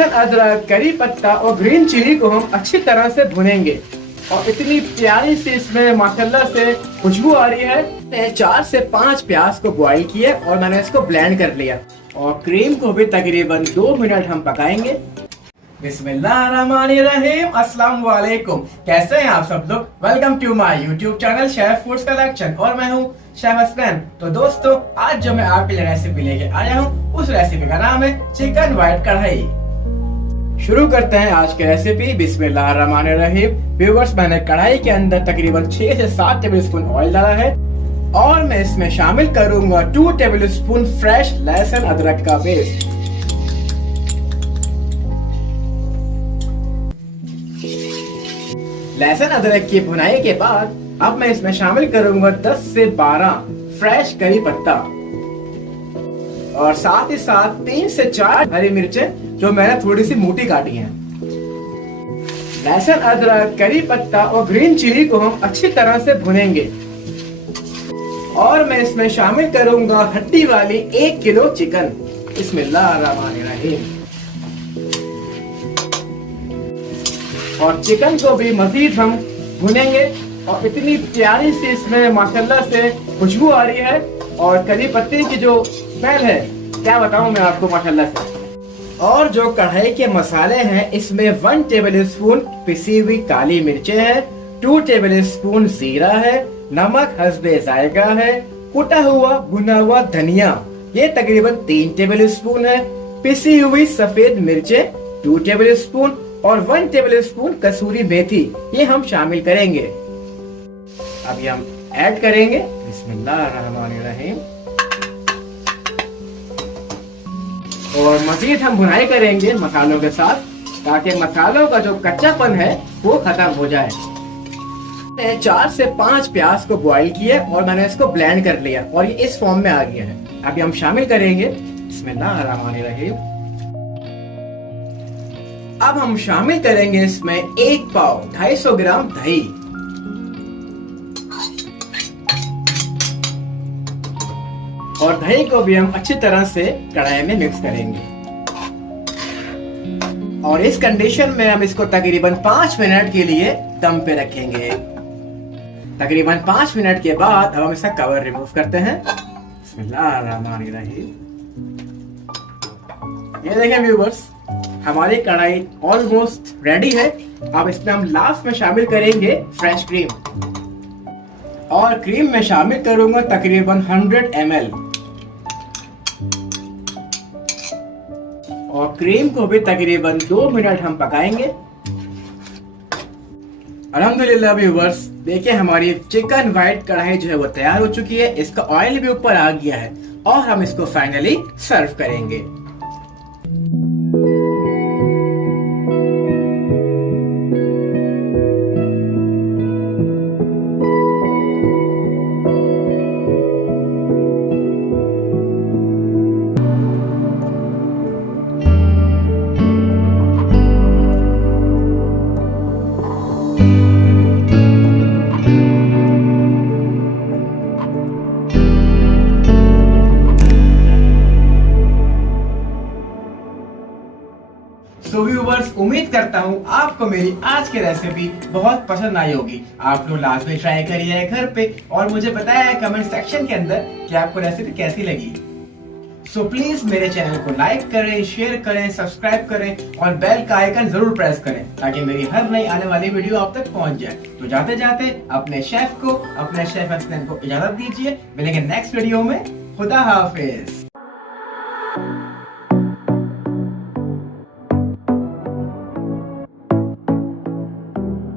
लहसुन, अदरक, करी पत्ता और ग्रीन चिली को हम अच्छी तरह से भुनेंगे और इतनी प्यारी सी इसमें माशाल्लाह से खुशबू आ रही है। मैंने 4 से 5 प्याज को बॉईल किया और मैंने इसको ब्लेंड कर लिया और क्रीम को भी तकरीबन 2 मिनट हम पकाएंगे। बिस्मिल्लाहिर्रहमानिर्रहीम, अस्सलाम वालेकुम। कैसे हैं आप सब लोग? Welcome to my YouTube channel chef foods collection और मैं हूं शेफ हसनैन। तो दोस्तों, आज जो मैं आपके लिए रेसिपी लेके आया हूं उस रेसिपी का नाम है चिकन व्हाइट कढ़ाई। शुरू करते हैं आज की रेसिपी। बिस्मिल्लाहिर्रहमानिर्रहीम। व्यूअर्स, मैंने कढ़ाई के अंदर तकरीबन 6 से 7 टेबलस्पून ऑयल डाला है और मैं इसमें शामिल करूंगा 2 टेबलस्पून फ्रेश लहसुन अदरक का पेस्ट। लहसुन अदरक की भुनाई के बाद अब मैं इसमें शामिल करूंगा 10 से 12 फ्रेश करी पत्ता और साथ ही साथ 3 से 4 हरी मिर्चें जो मैंने थोड़ी सी मोटी काटी हैं। लहसुन, अदरक, करी पत्ता और ग्रीन चिली को हम अच्छी तरह से भुनेंगे और मैं इसमें शामिल करूंगा हड्डी वाली 1 किलो चिकन। बिस्मिल्लाहिर्रहमानिर्रहीम। और चिकन को भी मजीद हम भुनेंगे और इतनी प्यारी सी इसमें माशाल्लाह से खुशबू आ रही है और करी पत्ते की जो स्मेल है क्या बताऊं मैं आपको माशाल्लाह से। और जो कढ़ाई के मसाले हैं इसमें 1 टेबलस्पून पिसी हुई काली मिर्चें हैं, 2 टेबलस्पून जीरा है, नमक हस्बे जायका है, कुटा हुआ भुना हुआ धनिया ये तकरीबन 3 टेबलस्पून है, पिसी हुई सफेद मिर्चें 2 टेबलस्पून और 1 टेबलस्पून कसूरी मेथी ये हम शामिल करेंगे। अभी हम ऐड करेंगे। बिस्मिल्लाहिर्रहमानिर्रहीम। और मजीद हम भुनाई करेंगे मसालों के साथ ताकि मसालों का जो कच्चापन है वो खत्म हो जाए। मैंने 4 से 5 प्याज को बॉईल किया और मैंने इसको ब्लेंड कर लिया और ये इस फॉर्म में आ गया है। अभी हम शामिल करेंगे। बिस्मिल्लाहिर्रहमानिर्रहीम। अब हम शामिल करेंगे इसमें 1 पाव 250 ग्राम दही और दही को भी हम अच्छी तरह से कढ़ाई में मिक्स करेंगे और इस कंडीशन में हम इसको तकरीबन 5 मिनट के लिए दम पे रखेंगे। तकरीबन 5 मिनट के बाद अब हम इसका कवर रिमूव करते हैं। बिस्मिल्लाहिर्रहमानिर्रहीम। ये देखें व्यूअर्स, हमारी कढ़ाई ऑलमोस्ट रेडी है। अब इसमें हम लास्ट में शामिल करेंगे फ्रेश क्रीम और क्रीम में शामिल करूंगा तकरीबन 100 ml और क्रीम को भी तकरीबन 2 मिनट हम पकाएंगे। अल्हम्दुलिल्लाह व्यूअर्स, देखिए हमारी चिकन व्हाइट कढ़ाई जो है वो तैयार हो चुकी है। इसका ऑयल भी ऊपर आ गया है और हम इसको फाइनली सर्व करेंगे। सो व्यूअर्स, उम्मीद करता हूँ आपको मेरी आज की रेसिपी बहुत पसंद आई होगी। आप लोग लाजमी ट्राई करिए घर पे और मुझे बताया कमेंट सेक्शन के अंदर कि आपको रेसिपी कैसी लगी। सो प्लीज मेरे चैनल को लाइक करें, शेयर करें, सब्सक्राइब करें और बेल का आइकन जरूर प्रेस करें ताकि मेरी हर नई आने वाली वीडियो आप तक पहुंच जाए। तो जाते जाते अपने शेफ हसनैन को इजाजत दीजिए। मिलेंगे नेक्स्ट वीडियो में। खुदा हाफिज।